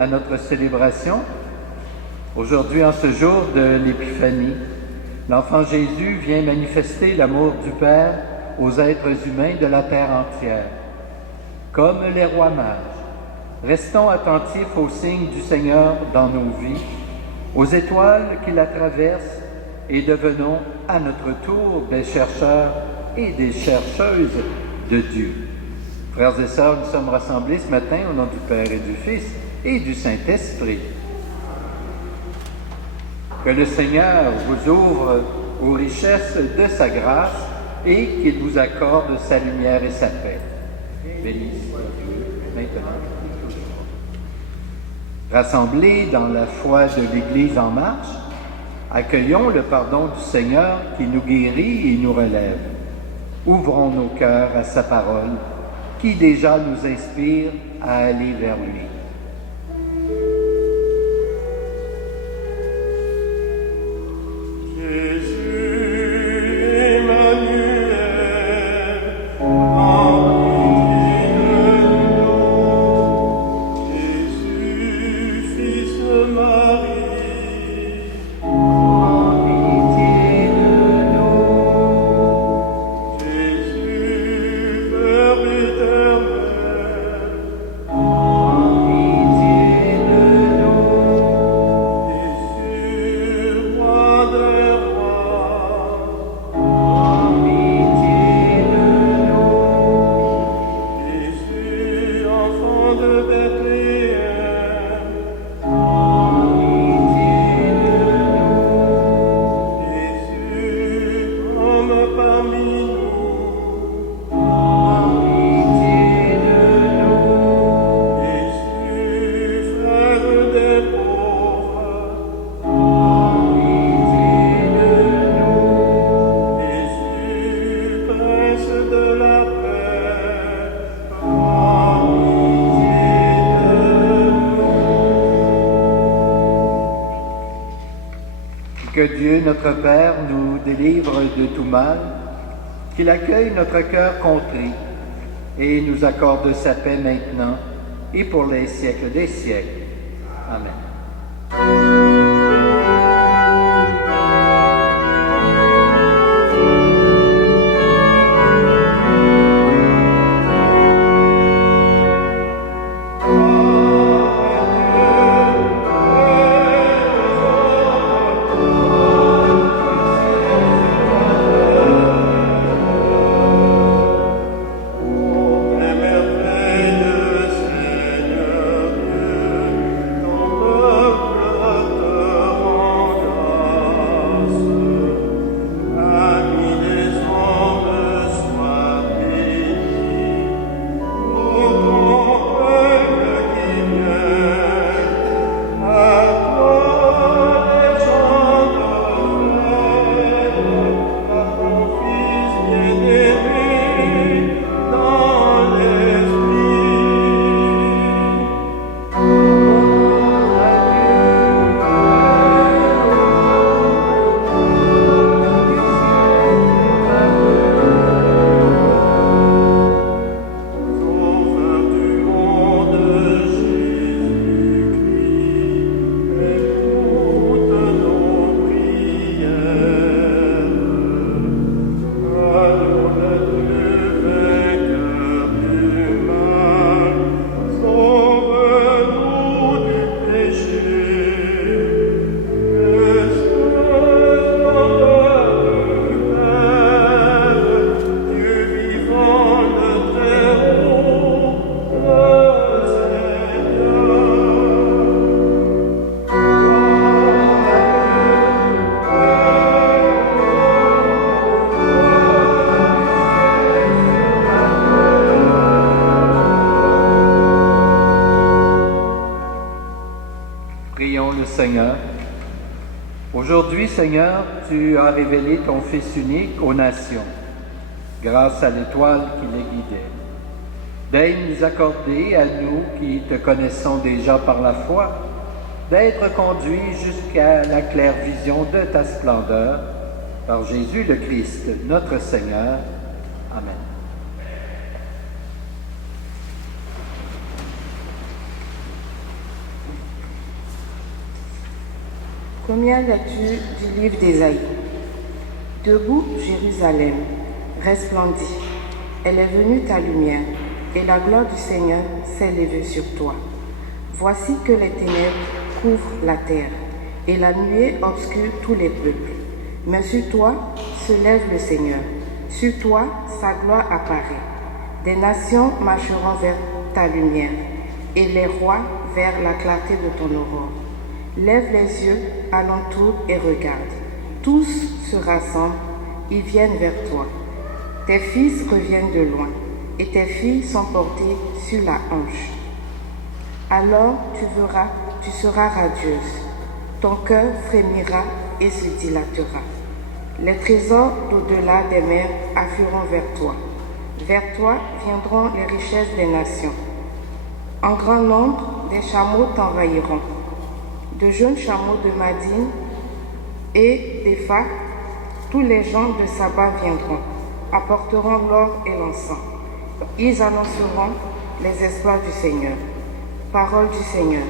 à notre célébration. Aujourd'hui, en ce jour de l'Épiphanie, l'enfant Jésus vient manifester l'amour du Père aux êtres humains de la terre entière. Comme les rois mages, restons attentifs aux signes du Seigneur dans nos vies, aux étoiles qui la traversent, et devenons à notre tour des chercheurs et des chercheuses de Dieu. Frères et sœurs, nous sommes rassemblés ce matin au nom du Père et du Fils et du Saint-Esprit. Que le Seigneur vous ouvre aux richesses de sa grâce et qu'il vous accorde sa lumière et sa paix. Béni soit Dieu, maintenant et toujours. Rassemblés dans la foi de l'Église en marche, accueillons le pardon du Seigneur qui nous guérit et nous relève. Ouvrons nos cœurs à sa parole, qui déjà nous inspire à aller vers lui. Que Dieu, notre Père, nous délivre de tout mal, qu'il accueille notre cœur contrit et nous accorde sa paix maintenant et pour les siècles des siècles. Amen. Seigneur. Aujourd'hui, Seigneur, tu as révélé ton Fils unique aux nations, grâce à l'étoile qui les guidait. Daigne nous accorder, à nous qui te connaissons déjà par la foi, d'être conduits jusqu'à la claire vision de ta splendeur, par Jésus le Christ, notre Seigneur. Amen. Première lecture du livre d'Ésaïe. Debout, Jérusalem, resplendis. Elle est venue ta lumière, et la gloire du Seigneur s'est levée sur toi. Voici que les ténèbres couvrent la terre, et la nuée obscure tous les peuples. Mais sur toi se lève le Seigneur, sur toi sa gloire apparaît. Des nations marcheront vers ta lumière, et les rois vers la clarté de ton aurore. Lève les yeux alentour et regarde. Tous se rassemblent, ils viennent vers toi. Tes fils reviennent de loin, et tes filles sont portées sur la hanche. Alors tu verras, tu seras radieuse. Ton cœur frémira et se dilatera. Les trésors d'au-delà des mers afflueront vers toi. Vers toi viendront les richesses des nations. En grand nombre, des chameaux t'envahiront. De jeunes chameaux de Madine et d'Épha, tous les gens de Saba viendront, apporteront l'or et l'encens. Ils annonceront les exploits du Seigneur. Parole du Seigneur.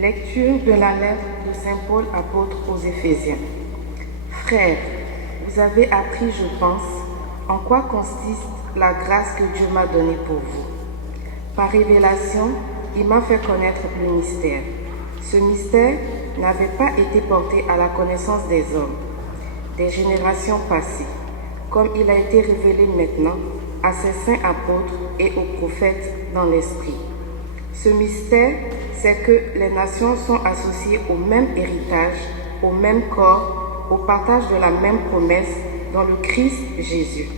Lecture de la lettre de Saint Paul apôtre aux Éphésiens. Frères, vous avez appris, je pense, en quoi consiste la grâce que Dieu m'a donnée pour vous. Par révélation, il m'a fait connaître le mystère. Ce mystère, n'avait pas été porté à la connaissance des hommes, des générations passées, comme il a été révélé maintenant à ses saints apôtres et aux prophètes dans l'Esprit. Ce mystère, c'est que les nations sont associées au même héritage, au même corps, au partage de la même promesse dans le Christ Jésus,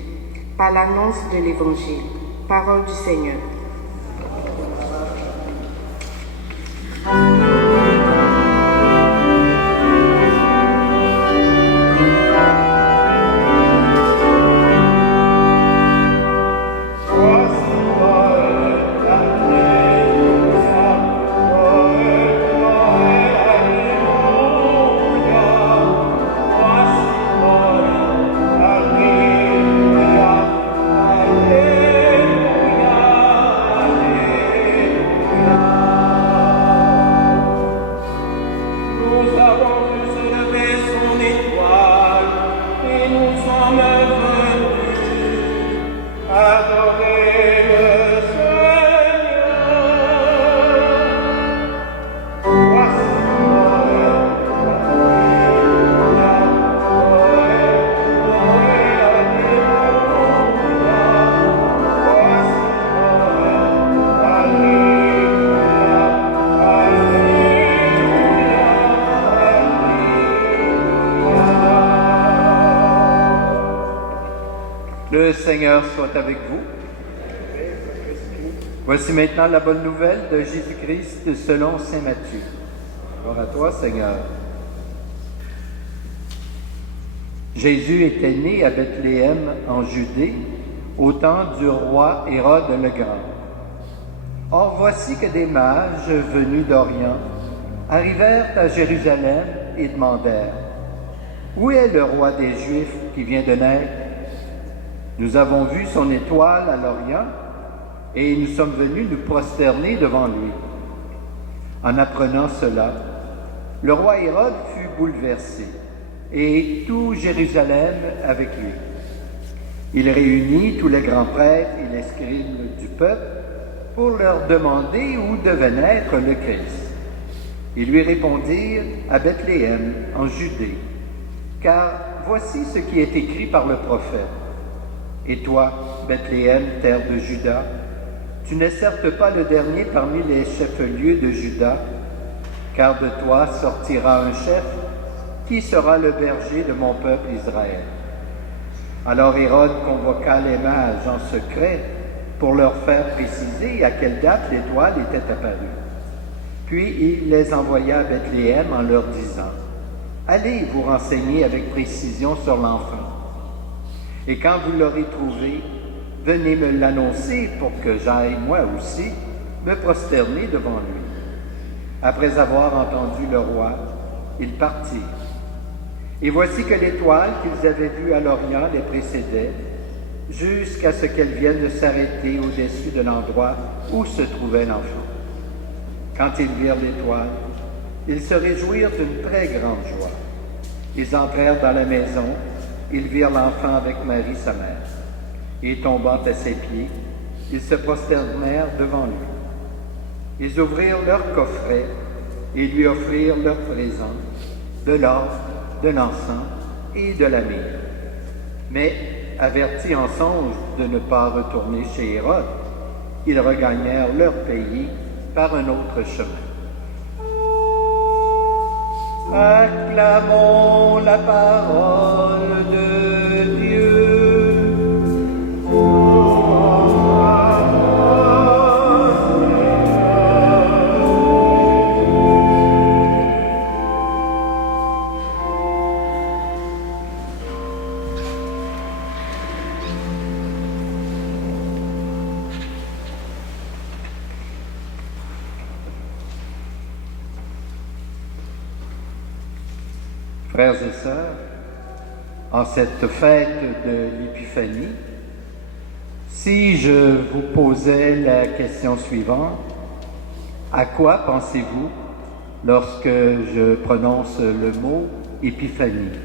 par l'annonce de l'Évangile. Parole du Seigneur. Le Seigneur soit avec vous. Voici maintenant la bonne nouvelle de Jésus-Christ selon saint Matthieu. Gloire à toi, Seigneur. Jésus était né à Bethléem en Judée, au temps du roi Hérode le Grand. Or voici que des mages venus d'Orient arrivèrent à Jérusalem et demandèrent: Où est le roi des Juifs qui vient de naître? Nous avons vu son étoile à l'Orient et nous sommes venus nous prosterner devant lui. En apprenant cela, le roi Hérode fut bouleversé et tout Jérusalem avec lui. Il réunit tous les grands prêtres et les scribes du peuple pour leur demander où devait naître le Christ. Ils lui répondirent: à Bethléem, en Judée, car voici ce qui est écrit par le prophète. Et toi, Bethléem, terre de Juda, tu n'es certes pas le dernier parmi les chefs-lieux de Juda, car de toi sortira un chef qui sera le berger de mon peuple Israël. Alors Hérode convoqua les mages en secret pour leur faire préciser à quelle date l'étoile était apparue. Puis il les envoya à Bethléem en leur disant: Allez vous renseigner avec précision sur l'enfant. Et quand vous l'aurez trouvé, venez me l'annoncer pour que j'aille moi aussi me prosterner devant lui. Après avoir entendu le roi, ils partirent. Et voici que l'étoile qu'ils avaient vue à l'Orient les précédait, jusqu'à ce qu'elle vienne de s'arrêter au-dessus de l'endroit où se trouvait l'enfant. Quand ils virent l'étoile, ils se réjouirent d'une très grande joie. Ils entrèrent dans la maison, ils virent l'enfant avec Marie, sa mère. Et tombant à ses pieds, ils se prosternèrent devant lui. Ils ouvrirent leur coffret et lui offrirent leurs présents, de l'or, de l'encens et de la myrrhe. Mais, avertis en songe de ne pas retourner chez Hérode, ils regagnèrent leur pays par un autre chemin. Acclamons la parole de Dieu. Frères et sœurs, en cette fête de l'Épiphanie, si je vous posais la question suivante: à quoi pensez-vous lorsque je prononce le mot Épiphanie?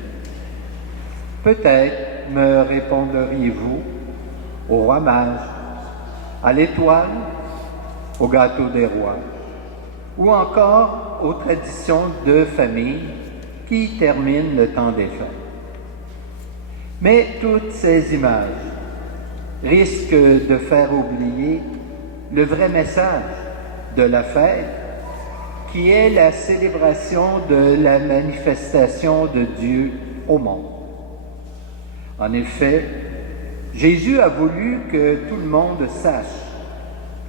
Peut-être me répondriez-vous au roi mage, à l'étoile, au gâteau des rois, ou encore aux traditions de famille qui terminent le temps des fêtes. Mais toutes ces images risquent de faire oublier le vrai message de la fête, qui est la célébration de la manifestation de Dieu au monde. En effet, Jésus a voulu que tout le monde sache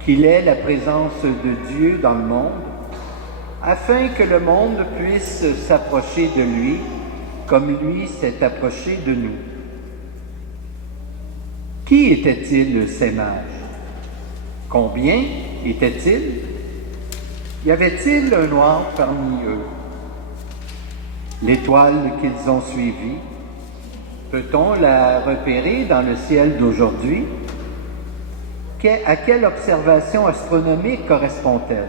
qu'il est la présence de Dieu dans le monde, afin que le monde puisse s'approcher de lui comme lui s'est approché de nous. Qui étaient-ils ces mages? Combien étaient-ils? Y avait-il un noir parmi eux? L'étoile qu'ils ont suivie, peut-on la repérer dans le ciel d'aujourd'hui? À quelle observation astronomique correspond-elle?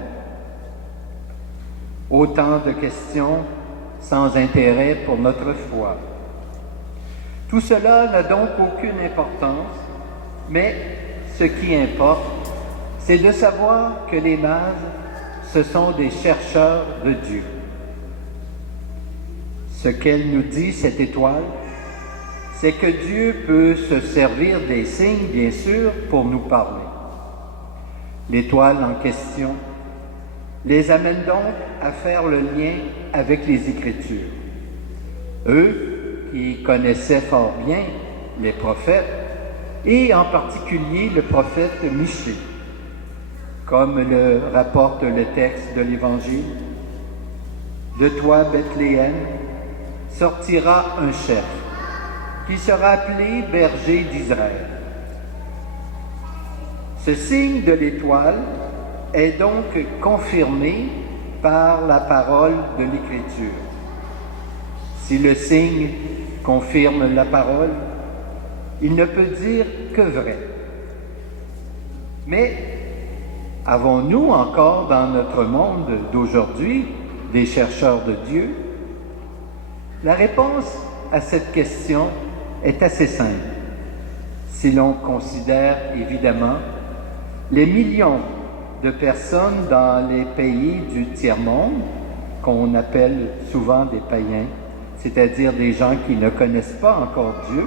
Autant de questions sans intérêt pour notre foi. Tout cela n'a donc aucune importance, mais ce qui importe, c'est de savoir que les mages, ce sont des chercheurs de Dieu. Ce qu'elle nous dit, cette étoile, c'est que Dieu peut se servir des signes, bien sûr, pour nous parler. L'étoile en question les amène donc à faire le lien avec les Écritures. Eux, qui connaissaient fort bien les prophètes, et en particulier le prophète Michée, comme le rapporte le texte de l'Évangile. De toi, Bethléem, sortira un chef, qui sera appelé berger d'Israël. Ce signe de l'étoile est donc confirmé par la parole de l'Écriture. Si le signe confirme la parole, il ne peut dire que vrai. Mais avons-nous encore dans notre monde d'aujourd'hui des chercheurs de Dieu? La réponse à cette question est assez simple, si l'on considère évidemment les millions de personnes dans les pays du tiers-monde, qu'on appelle souvent des païens, c'est-à-dire des gens qui ne connaissent pas encore Dieu.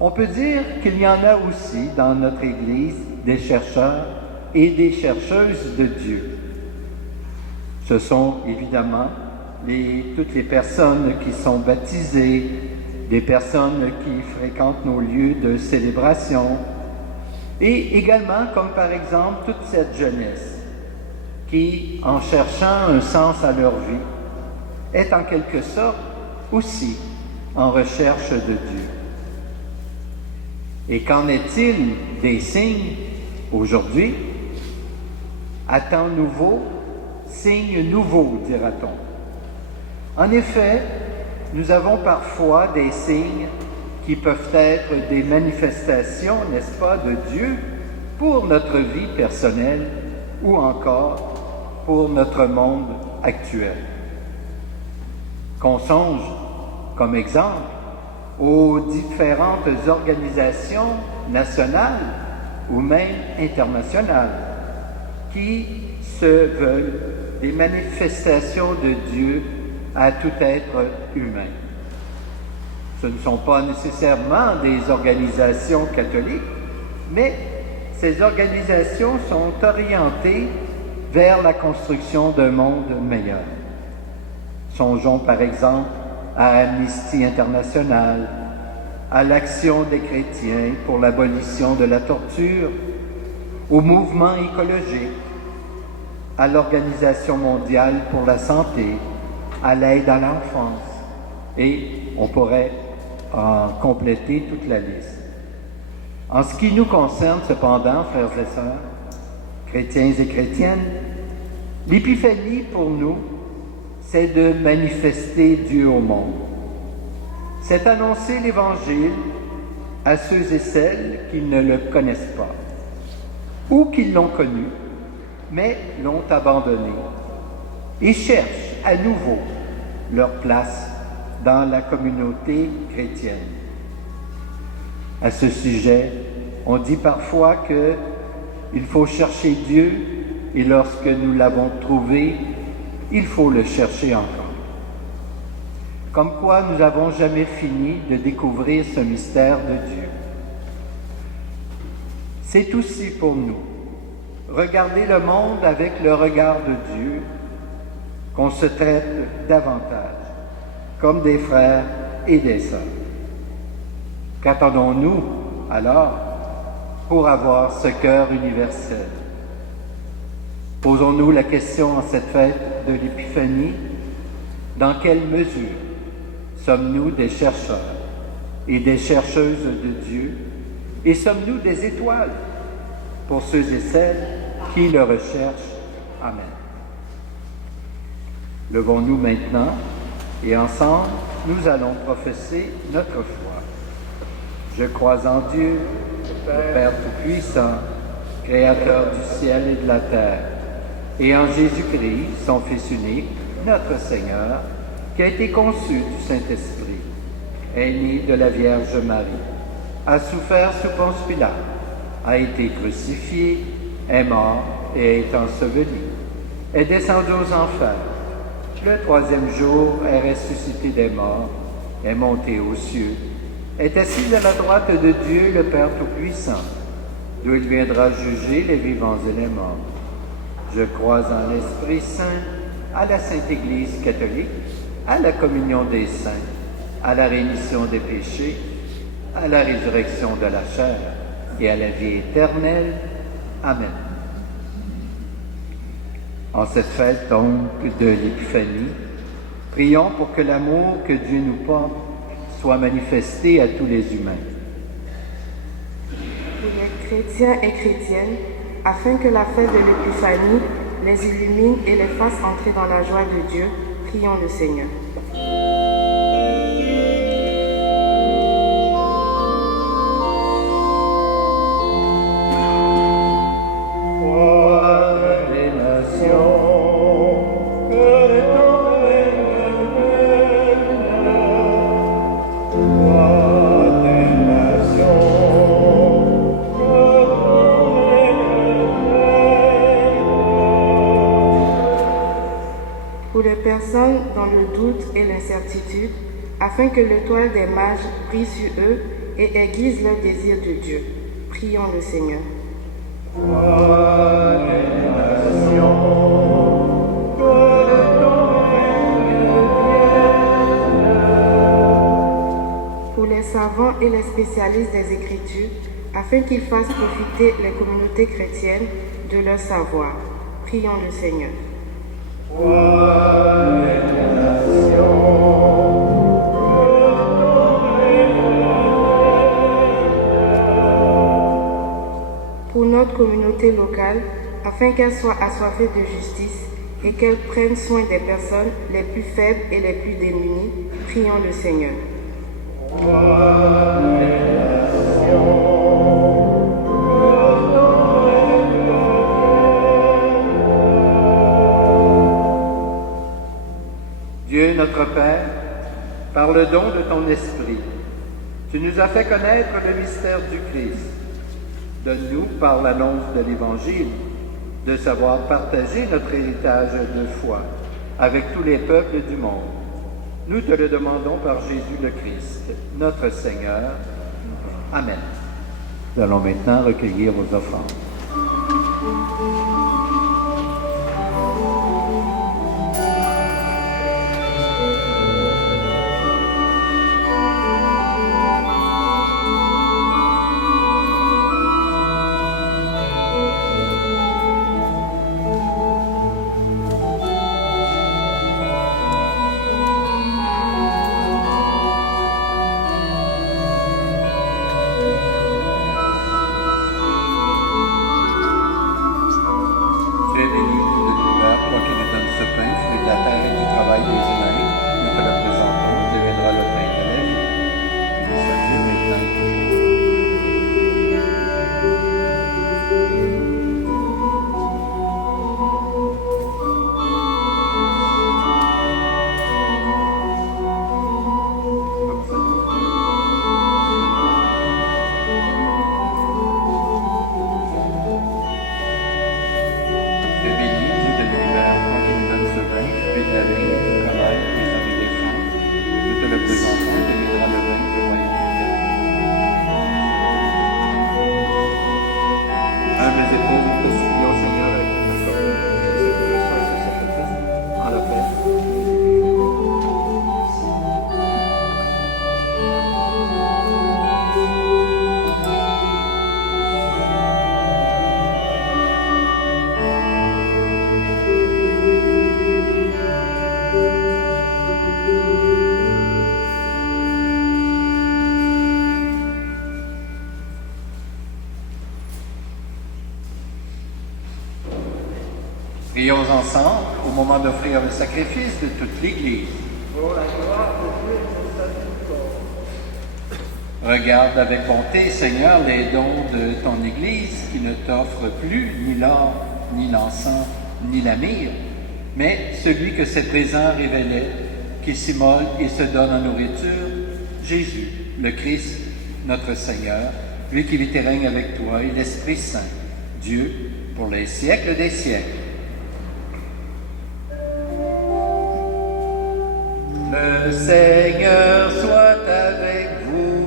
On peut dire qu'il y en a aussi dans notre Église des chercheurs et des chercheuses de Dieu. Ce sont évidemment toutes les personnes qui sont baptisées, des personnes qui fréquentent nos lieux de célébration, et également, comme par exemple, toute cette jeunesse qui, en cherchant un sens à leur vie, est en quelque sorte aussi en recherche de Dieu. Et qu'en est-il des signes aujourd'hui? À temps nouveau, signes nouveaux, dira-t-on. En effet, nous avons parfois des signes qui peuvent être des manifestations, n'est-ce pas, de Dieu pour notre vie personnelle ou encore pour notre monde actuel. Qu'on songe, comme exemple, aux différentes organisations nationales ou même internationales qui se veulent des manifestations de Dieu à tout être humain. Ce ne sont pas nécessairement des organisations catholiques, mais ces organisations sont orientées vers la construction d'un monde meilleur. Songeons par exemple à Amnesty International, à l'Action des chrétiens pour l'abolition de la torture, au mouvement écologique, à l'Organisation mondiale pour la santé, à l'aide à l'enfance, et on pourrait en compléter toute la liste. En ce qui nous concerne cependant, frères et sœurs, chrétiens et chrétiennes, l'épiphanie pour nous, c'est de manifester Dieu au monde. C'est annoncer l'Évangile à ceux et celles qui ne le connaissent pas, ou qui l'ont connu, mais l'ont abandonné, et cherchent à nouveau leur place dans la communauté chrétienne. À ce sujet, on dit parfois qu'il faut chercher Dieu et lorsque nous l'avons trouvé, il faut le chercher encore. Comme quoi nous n'avons jamais fini de découvrir ce mystère de Dieu. C'est aussi pour nous, regarder le monde avec le regard de Dieu, qu'on se traite davantage comme des frères et des sœurs. Qu'attendons-nous alors pour avoir ce cœur universel? Posons-nous la question en cette fête de l'Épiphanie, dans quelle mesure sommes-nous des chercheurs et des chercheuses de Dieu, et sommes-nous des étoiles pour ceux et celles qui le recherchent? Amen. Levons-nous maintenant et ensemble, nous allons professer notre foi. Je crois en Dieu, le Père Tout-Puissant, Créateur du ciel et de la terre, et en Jésus-Christ, son Fils unique, notre Seigneur, qui a été conçu du Saint-Esprit, est né de la Vierge Marie, a souffert sous Ponce Pilate, a été crucifié, est mort et est enseveli, est descendu aux enfers. Le troisième jour est ressuscité des morts, est monté aux cieux, est assis à la droite de Dieu, le Père Tout-Puissant, d'où il viendra juger les vivants et les morts. Je crois en l'Esprit Saint, à la Sainte Église catholique, à la communion des saints, à la rémission des péchés, à la résurrection de la chair et à la vie éternelle. Amen. En cette fête donc de l'Épiphanie, prions pour que l'amour que Dieu nous porte soit manifesté à tous les humains. Pour les chrétiens et chrétiennes, afin que la fête de l'Épiphanie les illumine et les fasse entrer dans la joie de Dieu, prions le Seigneur. Personnes dans le doute et l'incertitude, afin que l'étoile des mages brille sur eux et aiguise leur désir de Dieu. Prions le Seigneur. Pour les savants et les spécialistes des Écritures, afin qu'ils fassent profiter les communautés chrétiennes de leur savoir. Prions le Seigneur. Pour notre communauté locale, afin qu'elle soit assoiffée de justice et qu'elle prenne soin des personnes les plus faibles et les plus démunies, prions le Seigneur. Dieu notre Père, par le don de ton Esprit, tu nous as fait connaître le mystère du Christ. Donne-nous, par l'annonce de l'Évangile, de savoir partager notre héritage de foi avec tous les peuples du monde. Nous te le demandons par Jésus le Christ, notre Seigneur. Amen. Nous allons maintenant recueillir vos offrandes. Prions ensemble au moment d'offrir le sacrifice de toute l'Église. Pour la gloire de Dieu et pour sa victoire. Regarde avec bonté, Seigneur, les dons de ton Église qui ne t'offre plus ni l'or, ni l'encens, ni la myrrhe, mais celui que ses présents révélaient, qui s'immole et se donne en nourriture, Jésus, le Christ, notre Seigneur, lui qui vit et règne avec toi et l'Esprit Saint, Dieu, pour les siècles des siècles. Le Seigneur soit avec vous.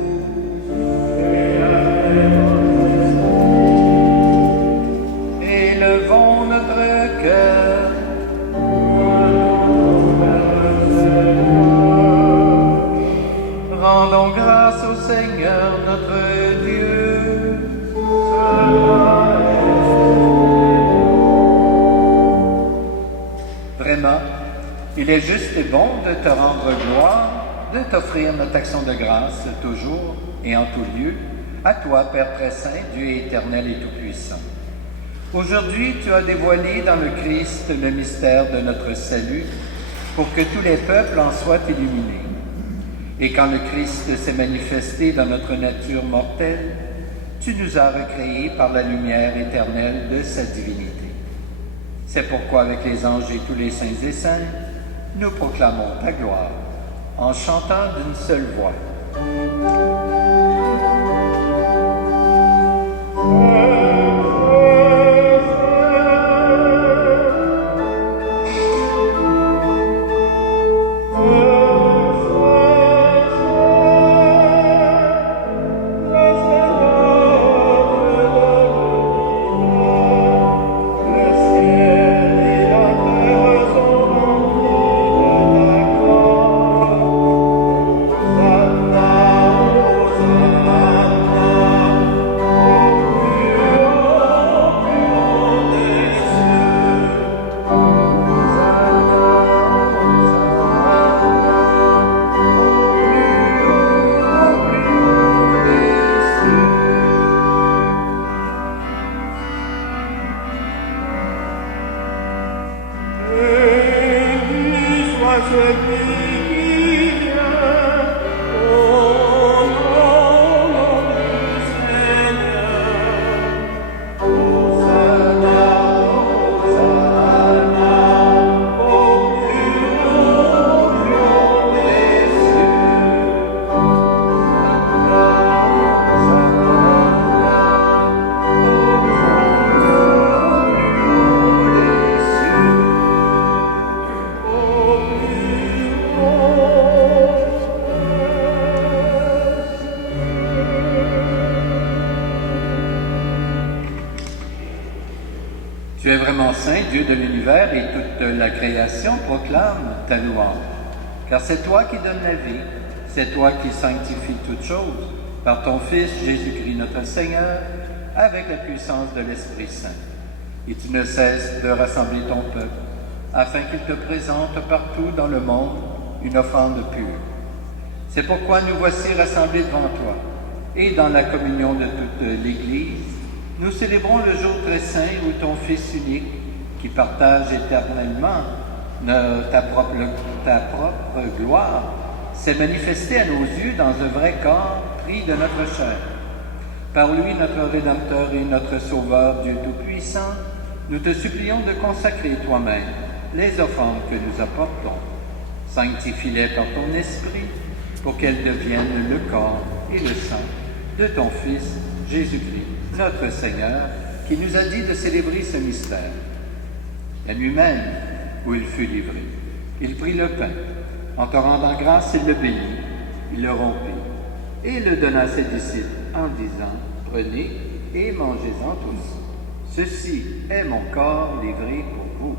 Élevons notre cœur. Rendons grâce au Seigneur notre Dieu. Vraiment, il est juste et bon de te rendre gloire, de t'offrir notre action de grâce toujours et en tout lieu, à toi, Père très saint, Dieu éternel et tout-puissant. Aujourd'hui, tu as dévoilé dans le Christ le mystère de notre salut pour que tous les peuples en soient illuminés. Et quand le Christ s'est manifesté dans notre nature mortelle, tu nous as recréés par la lumière éternelle de sa divinité. C'est pourquoi avec les anges et tous les saints et saintes, nous proclamons ta gloire en chantant d'une seule voix. Tu es vraiment saint, Dieu de l'univers, et toute la création proclame ta louange. Car c'est toi qui donnes la vie, c'est toi qui sanctifies toutes choses, par ton Fils Jésus-Christ notre Seigneur, avec la puissance de l'Esprit Saint. Et tu ne cesses de rassembler ton peuple, afin qu'il te présente partout dans le monde une offrande pure. C'est pourquoi nous voici rassemblés devant toi, et dans la communion de toute l'Église, nous célébrons le jour très saint où ton Fils unique, qui partage éternellement ta propre gloire, s'est manifesté à nos yeux dans un vrai corps pris de notre chair. Par lui, notre Rédempteur et notre Sauveur, Dieu Tout-Puissant, nous te supplions de consacrer toi-même les offrandes que nous apportons. Sanctifie-les par ton Esprit, pour qu'elles deviennent le corps et le sang de ton Fils, Jésus-Christ, notre Seigneur, qui nous a dit de célébrer ce mystère. La nuit même où il fut livré, il prit le pain. En te rendant grâce, il le bénit, il le rompit et le donna à ses disciples en disant, « Prenez et mangez-en tous. Ceci est mon corps livré pour vous. »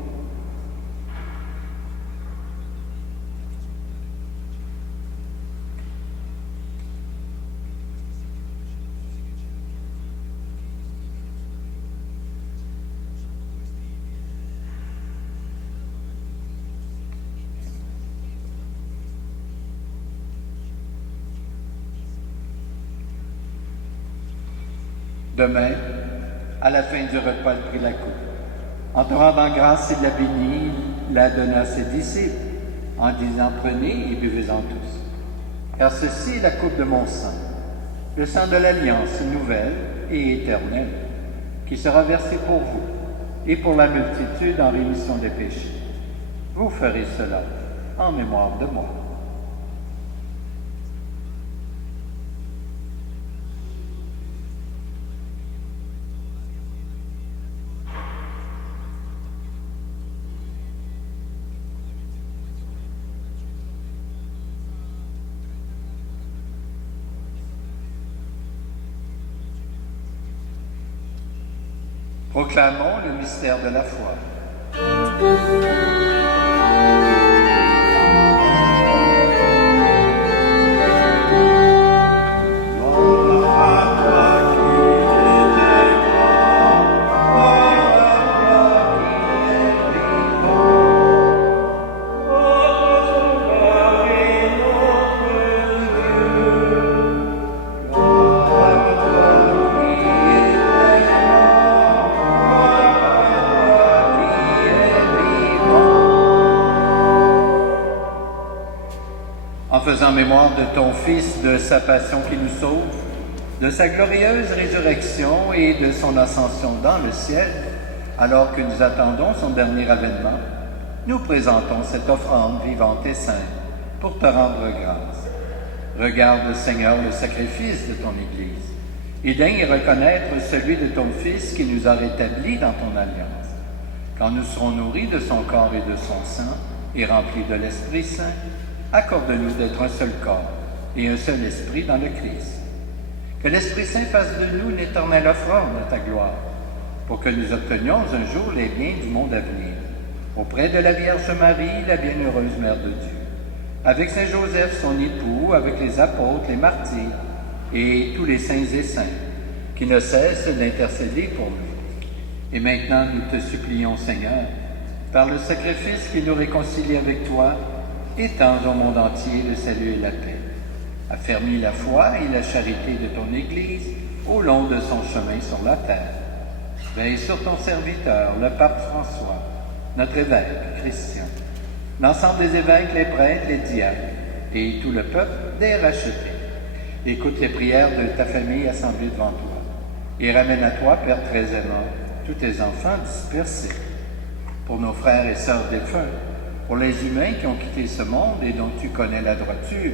Demain, à la fin du repas, il prit la coupe. En te rendant grâce, il la bénit, il la donna à ses disciples, en disant, prenez et buvez-en tous. Car ceci est la coupe de mon sang, le sang de l'alliance nouvelle et éternelle, qui sera versé pour vous et pour la multitude en rémission des péchés. Vous ferez cela en mémoire de moi. Proclamons le mystère de la foi. En faisant mémoire de ton Fils, de sa passion qui nous sauve, de sa glorieuse résurrection et de son ascension dans le ciel, alors que nous attendons son dernier avènement, nous présentons cette offrande vivante et sainte pour te rendre grâce. Regarde, Seigneur, le sacrifice de ton Église et daigne reconnaître celui de ton Fils qui nous a rétablis dans ton alliance. Quand nous serons nourris de son corps et de son sang et remplis de l'Esprit Saint, accorde-nous d'être un seul corps et un seul esprit dans le Christ. Que l'Esprit Saint fasse de nous une éternelle offrande à ta gloire, pour que nous obtenions un jour les biens du monde à venir, auprès de la Vierge Marie, la bienheureuse Mère de Dieu, avec Saint Joseph, son époux, avec les apôtres, les martyrs et tous les saints et saintes, qui ne cessent d'intercéder pour nous. Et maintenant, nous te supplions, Seigneur, par le sacrifice qui nous réconcilie avec toi, étends au monde entier le salut et la paix. Affermis la foi et la charité de ton Église au long de son chemin sur la terre. Veille sur ton serviteur, le pape François, notre évêque Christian, l'ensemble des évêques, les prêtres, les diacres et tout le peuple des rachetés. Écoute les prières de ta famille assemblée devant toi et ramène à toi, Père très aimant, tous tes enfants dispersés. Pour nos frères et sœurs défunts, pour les humains qui ont quitté ce monde et dont tu connais la droiture,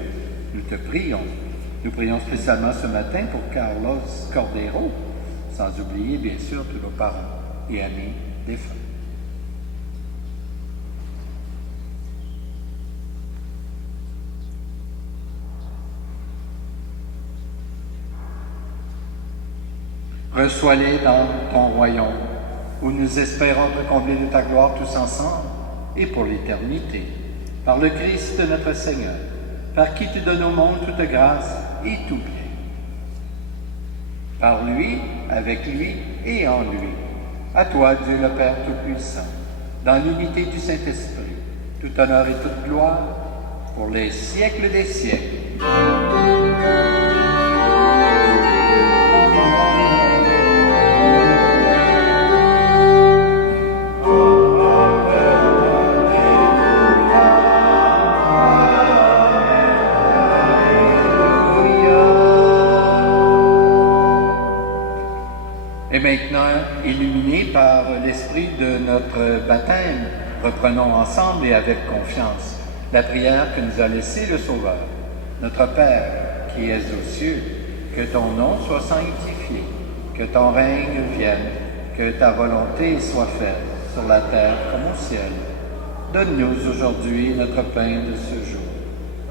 nous te prions. Nous prions spécialement ce matin pour Carlos Cordero, sans oublier bien sûr tous nos parents et amis défunts. Reçois-les dans ton royaume, où nous espérons te combler de ta gloire tous ensemble, et pour l'éternité, par le Christ notre Seigneur, par qui tu donnes au monde toute grâce et tout bien. Par lui, avec lui et en lui, à toi, Dieu le Père Tout-Puissant, dans l'unité du Saint-Esprit, tout honneur et toute gloire, pour les siècles des siècles. Et maintenant, illuminés par l'esprit de notre baptême, reprenons ensemble et avec confiance la prière que nous a laissée le Sauveur. Notre Père, qui es aux cieux, que ton nom soit sanctifié, que ton règne vienne, que ta volonté soit faite sur la terre comme au ciel. Donne-nous aujourd'hui notre pain de ce jour.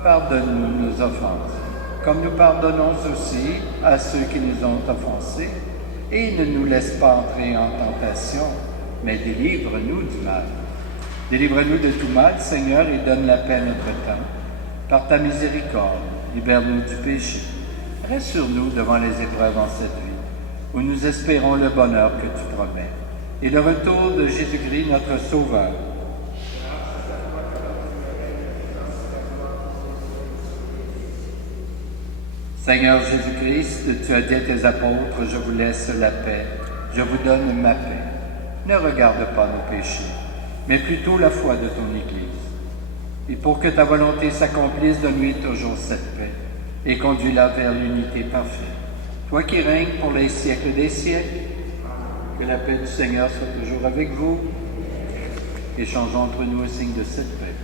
Pardonne-nous nos offenses, comme nous pardonnons aussi à ceux qui nous ont offensés. Et ne nous laisse pas entrer en tentation, mais délivre-nous du mal. Délivre-nous de tout mal, Seigneur, et donne la paix à notre temps. Par ta miséricorde, libère-nous du péché. Rassure-nous devant les épreuves en cette vie, où nous espérons le bonheur que tu promets, et le retour de Jésus-Christ, notre Sauveur. Seigneur Jésus-Christ, tu as dit à tes apôtres, je vous laisse la paix, je vous donne ma paix. ne regarde pas nos péchés, mais plutôt la foi de ton Église. Et pour que ta volonté s'accomplisse, donne-lui toujours cette paix et conduis-la vers l'unité parfaite. Toi qui règnes pour les siècles des siècles, que la paix du Seigneur soit toujours avec vous. Échangeons entre nous un signe de cette paix.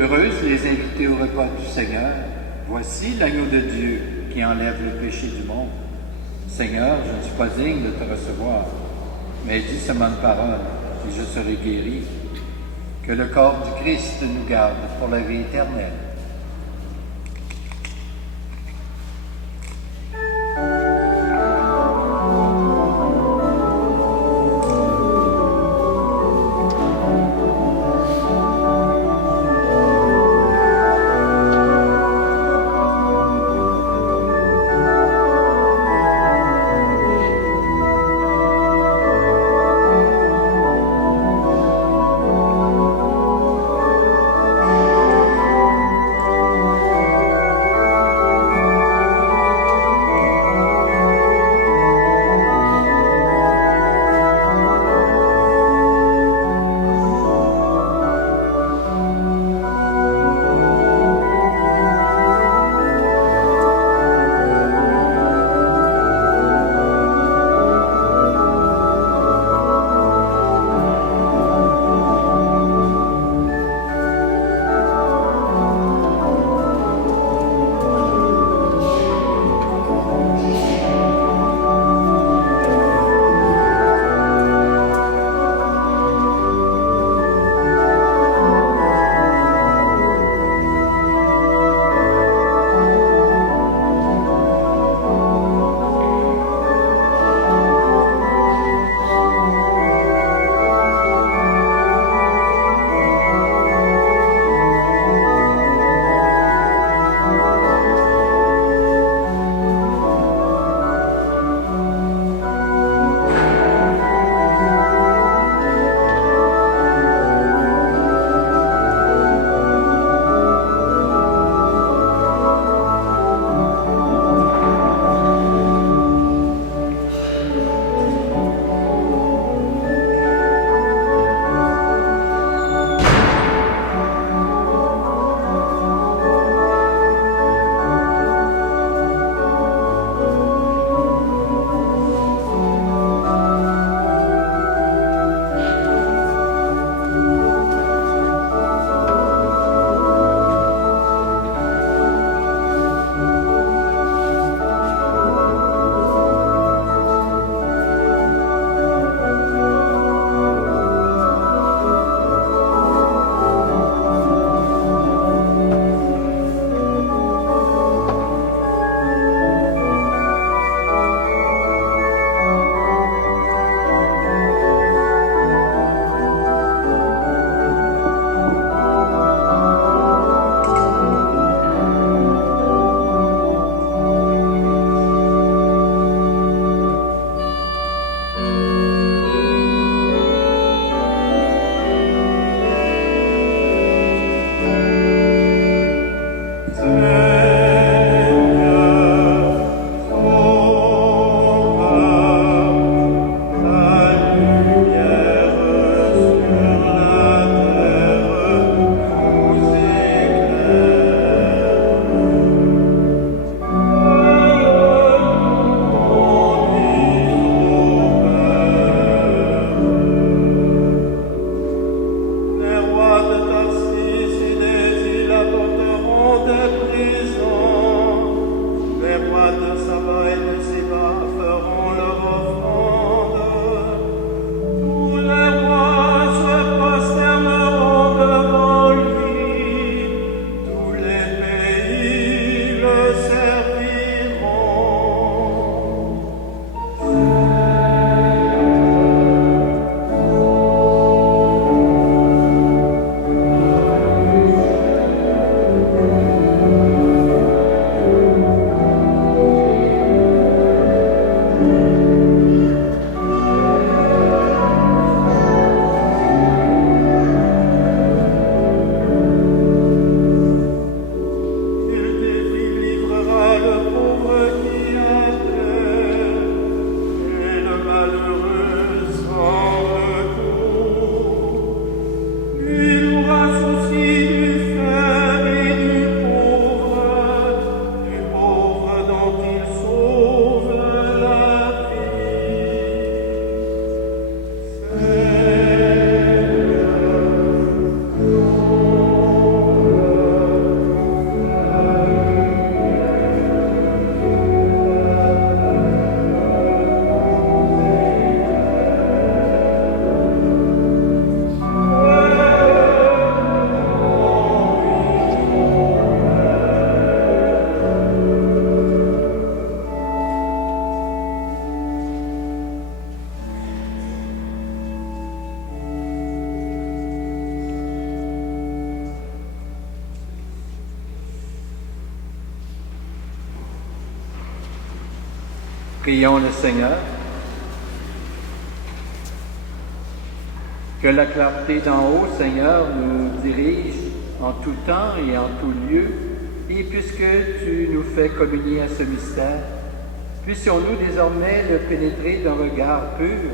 Heureuses les invités au repas du Seigneur. Voici l'agneau de Dieu qui enlève le péché du monde. Seigneur, je ne suis pas digne de te recevoir, mais dis seulement une parole et je serai guéri. Que le corps du Christ nous garde pour la vie éternelle. rois de Saba et de Séba feront leur offrande. Tous les rois se prosterneront devant lui, tous les pays le serviront. Il délivrera le pauvre qui était et le malheureux sans recours. Il aura souci du faible et du pauvre dont il sauve la vie. Prions le Seigneur. Que la clarté d'en haut, Seigneur, nous dirige en tout temps et en tout lieu. Et puisque tu nous fais communier à ce mystère, puissions-nous désormais le pénétrer d'un regard pur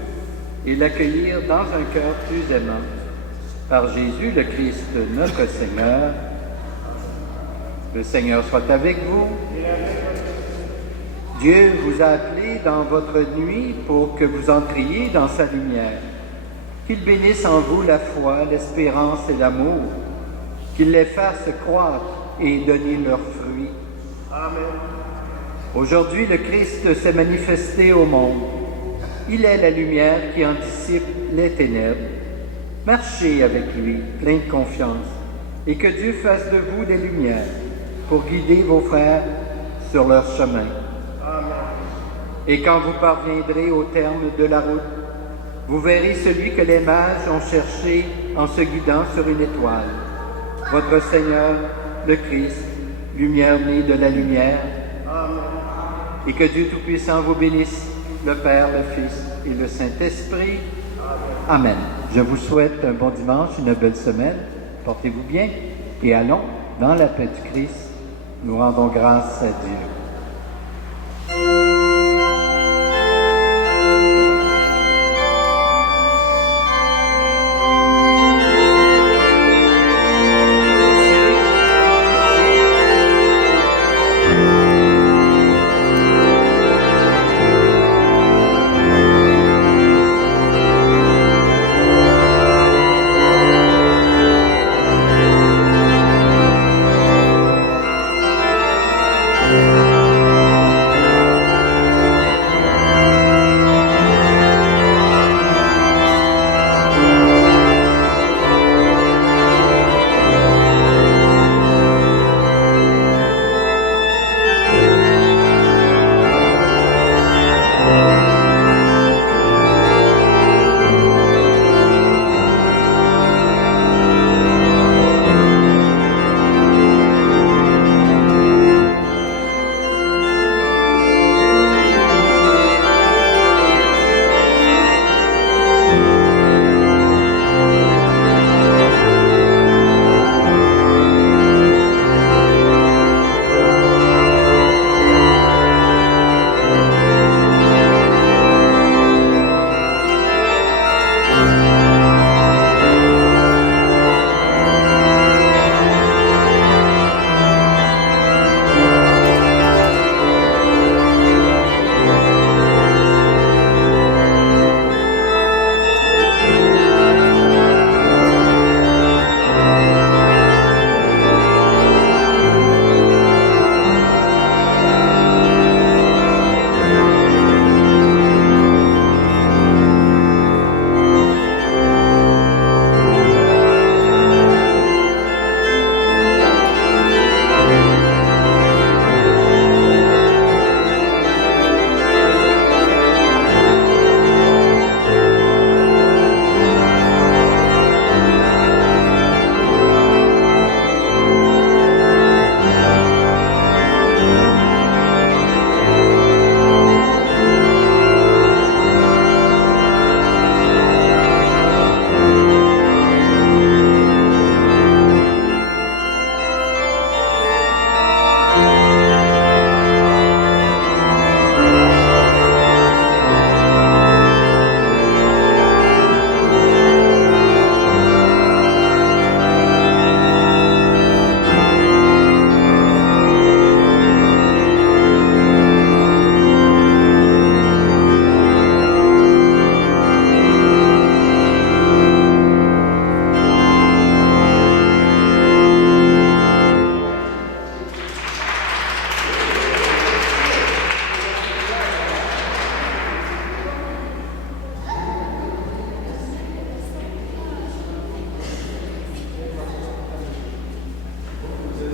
et l'accueillir dans un cœur plus aimant. Par Jésus le Christ, notre Seigneur. Le Seigneur soit avec vous. Dieu vous a appelé dans votre nuit pour que vous entriez dans sa lumière. Qu'il bénisse en vous la foi, l'espérance et l'amour. Qu'il les fasse croître et donner leurs fruits. Amen. Aujourd'hui, le Christ s'est manifesté au monde. Il est la lumière qui en dissipe les ténèbres. Marchez avec lui, plein de confiance, et que Dieu fasse de vous des lumières pour guider vos frères sur leur chemin. Et quand vous parviendrez au terme de la route, vous verrez celui que les mages ont cherché en se guidant sur une étoile. Votre Seigneur, le Christ, lumière née de la lumière. Et que Dieu Tout-Puissant vous bénisse, le Père, le Fils et le Saint-Esprit. Amen. Je vous souhaite un bon dimanche, une belle semaine. Portez-vous bien et allons, dans la paix du Christ, nous rendons grâce à Dieu.